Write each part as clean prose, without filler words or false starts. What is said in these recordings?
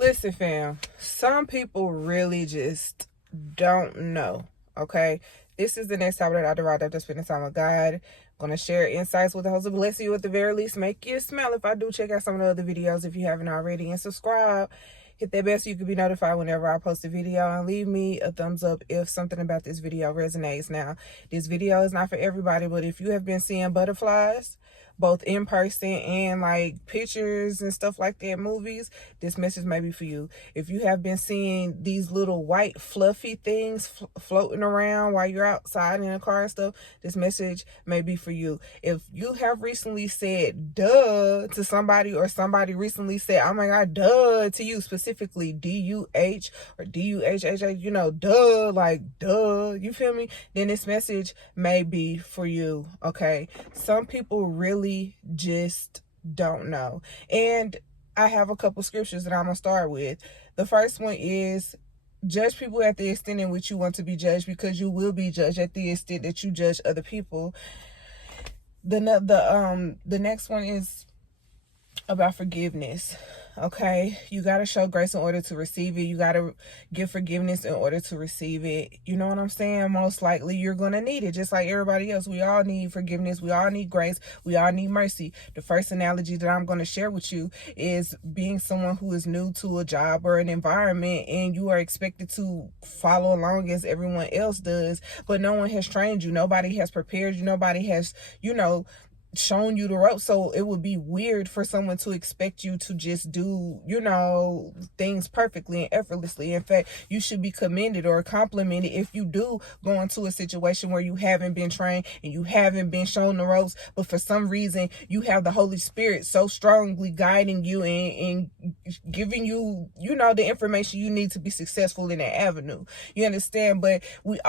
Listen, fam, some people really just don't know, okay? This is the next time that I derived after spending time with God. I'm going to share insights with the host of bless you at the very least. Make you smile if I do. Check out some of the other videos if you haven't already. And subscribe. Hit that bell so you can be notified whenever I post a video. And leave me a thumbs up if something about this video resonates. Now, this video is not for everybody, but if you have been seeing butterflies, both in person and like pictures and stuff like that, movies, this message may be for you. If you have been seeing these little white fluffy things floating around while you're outside in a car and stuff, this message may be for you. If you have recently said duh to somebody, or somebody recently said oh my god duh to you, specifically D-U-H or D-U-H-H-H, you know, duh, like duh, you feel me, then this message may be for you, okay? Some people really just don't know. And I have a couple scriptures that I'm going to start with. The first one is, judge people at the extent in which you want to be judged, because you will be judged at the extent that you judge other people. The next one is about forgiveness. Okay, you got to show grace in order to receive it. You got to give forgiveness in order to receive it. You know what I'm saying? Most likely you're going to need it, just like everybody else. We all need forgiveness. We all need grace. We all need mercy. The first analogy that I'm going to share with you is being someone who is new to a job or an environment, and you are expected to follow along as everyone else does, but no one has trained you. Nobody has prepared you. Nobody has, shown you the ropes. So it would be weird for someone to expect you to just do, things perfectly and effortlessly. In fact, you should be commended or complimented if you do go into a situation where you haven't been trained and you haven't been shown the ropes, but for some reason you have the Holy Spirit so strongly guiding you and giving you, the information you need to be successful in that avenue. You understand? But we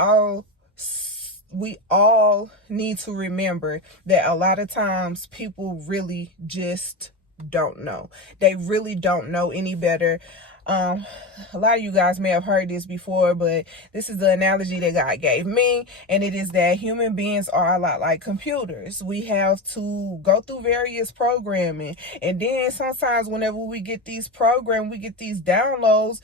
all need to remember that a lot of times people really just don't know. They really don't know any better. A lot of you guys may have heard this before, but this is the analogy that God gave me, and it is that human beings are a lot like computers. We have to go through various programming, and then sometimes whenever we get these downloads,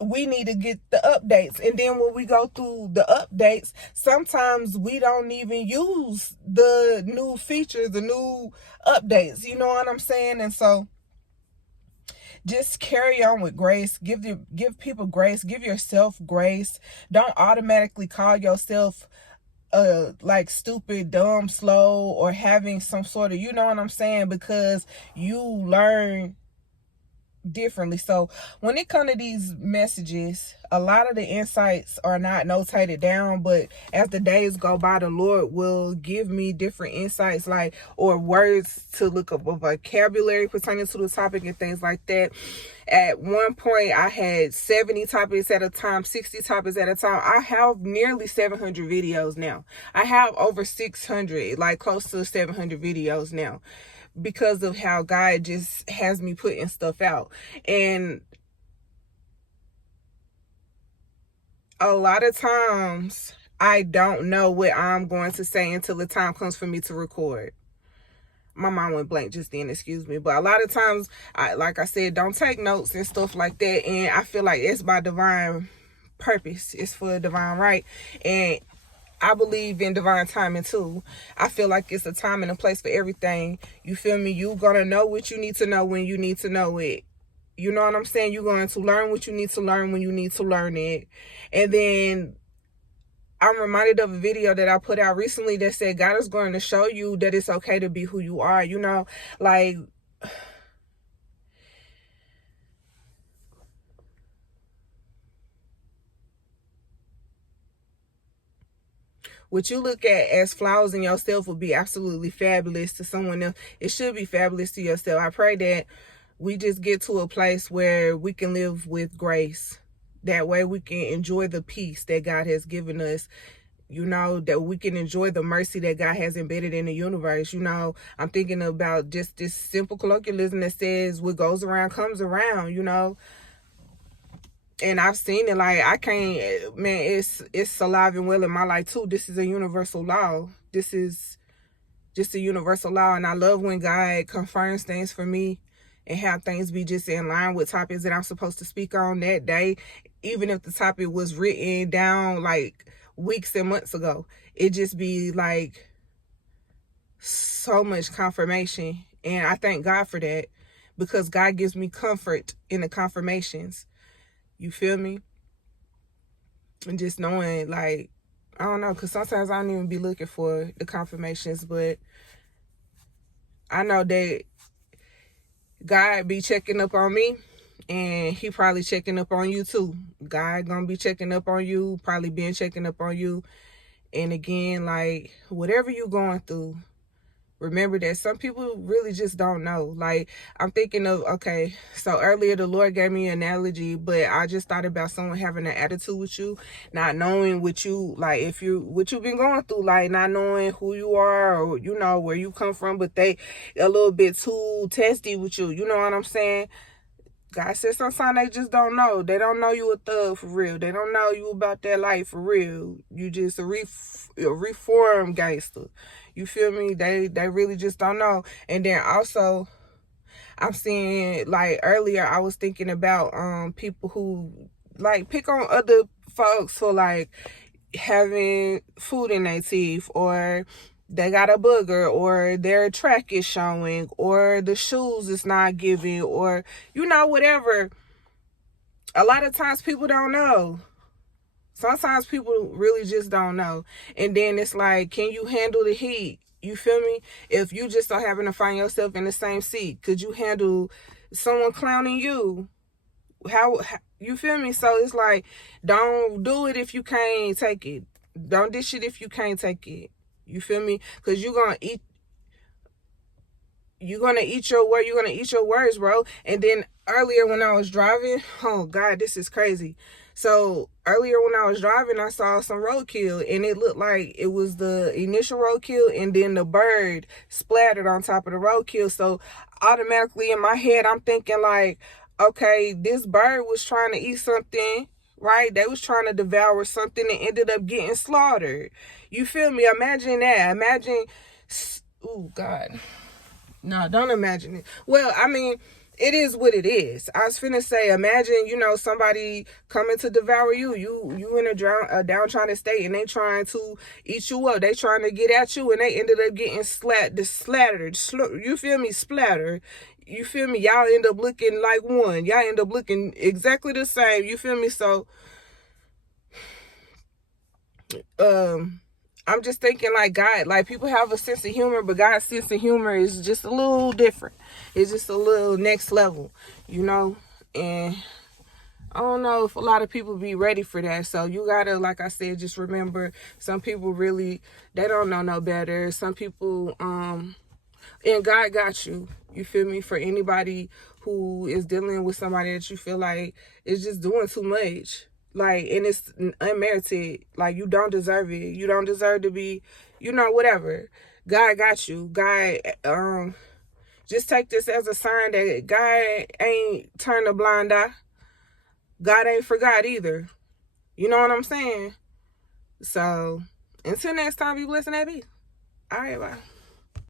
we need to get the updates. And then when we go through the updates, sometimes we don't even use the new features, the new updates. You know what I'm saying? And so just carry on with grace. Give people grace. Give yourself grace. Don't automatically call yourself like stupid, dumb, slow, or having some sort of, you know what I'm saying, because you learn differently. So when it comes to these messages, a lot of the insights are not notated down, but as the days go by, the Lord will give me different insights, or words to look up, a vocabulary pertaining to the topic and things like that. At one point I had 70 topics at a time, 60 topics at a time. I have nearly 700 videos now. I have over 600, close to 700 videos now, because of how God just has me putting stuff out. And a lot of times I don't know what I'm going to say until the time comes for me to record. My mind went blank just then, excuse me. But a lot of times, like I said, don't take notes and stuff like that. And I feel like it's by divine purpose. It's for a divine right. And I believe in divine timing too. I feel like it's a time and a place for everything. You feel me? You're going to know what you need to know when you need to know it. You know what I'm saying? You're going to learn what you need to learn when you need to learn it. And then I'm reminded of a video that I put out recently that said God is going to show you that it's okay to be who you are. What you look at as flaws in yourself will be absolutely fabulous to someone else. It should be fabulous to yourself. I pray that we just get to a place where we can live with grace. That way we can enjoy the peace that God has given us. That we can enjoy the mercy that God has embedded in the universe. I'm thinking about just this simple colloquialism that says what goes around comes around, And I've seen it, I can't, man, it's alive and well in my life too. This is a universal law. This is just a universal law. And I love when God confirms things for me and have things be just in line with topics that I'm supposed to speak on that day, even if the topic was written down like weeks and months ago. It just be like so much confirmation, and I thank God for that, because God gives me comfort in the confirmations. You feel me? And just knowing, like, I don't know, because sometimes I don't even be looking for the confirmations, but I know that God be checking up on me, and he probably checking up on you too. God gonna be checking up on you, probably been checking up on you. And again, like, whatever you going through, remember that some people really just don't know. Like, I'm thinking of, okay, so earlier the Lord gave me an analogy, but I just thought about someone having an attitude with you, not knowing what you, like, what you've been going through, like, not knowing who you are, or, you know, where you come from, but they a little bit too testy with you. You know what I'm saying? God said sometimes they just don't know. They don't know you a thug for real. They don't know you about that life for real. You just a reformed gangster. You feel me? They really just don't know. And then also, I'm seeing, like, earlier I was thinking about people who like pick on other folks for like having food in their teeth, or they got a booger, or their track is showing, or the shoes is not giving, or, you know, whatever. A lot of times people don't know. Sometimes people really just don't know. And then it's like, can you handle the heat? You feel me? If you just don't happen to find yourself in the same seat, could you handle someone clowning you? How you feel me? So it's like, don't do it if you can't take it. Don't dish it if you can't take it. You feel me? Because you're gonna eat your words, bro. And then earlier when I was driving, oh God, this is crazy. So earlier when I was driving, I saw some roadkill, and it looked like it was the initial roadkill, and then the bird splattered on top of the roadkill. So automatically in my head, I'm thinking like, okay, this bird was trying to eat something, right? They was trying to devour something and ended up getting slaughtered. You feel me? Imagine that. Imagine, oh God. No, don't imagine it. Well, I mean, it is what it is. I was finna say, imagine, you know, somebody coming to devour you. You in a downtrodden state, and they trying to eat you up. They trying to get at you, and they ended up getting splattered. You feel me? Splattered. You feel me? Y'all end up looking like one. Y'all end up looking exactly the same. You feel me? So, I'm just thinking, like, God, like, people have a sense of humor, but God's sense of humor is just a little different. It's just a little next level, you know? And I don't know if a lot of people be ready for that. So you gotta, like I said, just remember, some people really, they don't know no better. Some people, and God got you. You feel me? For anybody who is dealing with somebody that you feel like is just doing too much. Like, and it's unmerited. Like, you don't deserve it. You don't deserve to be, you know, whatever. God got you. God, just take this as a sign that God ain't turned a blind eye. God ain't forgot either. You know what I'm saying? So, until next time, be blessed and happy. All right, bye.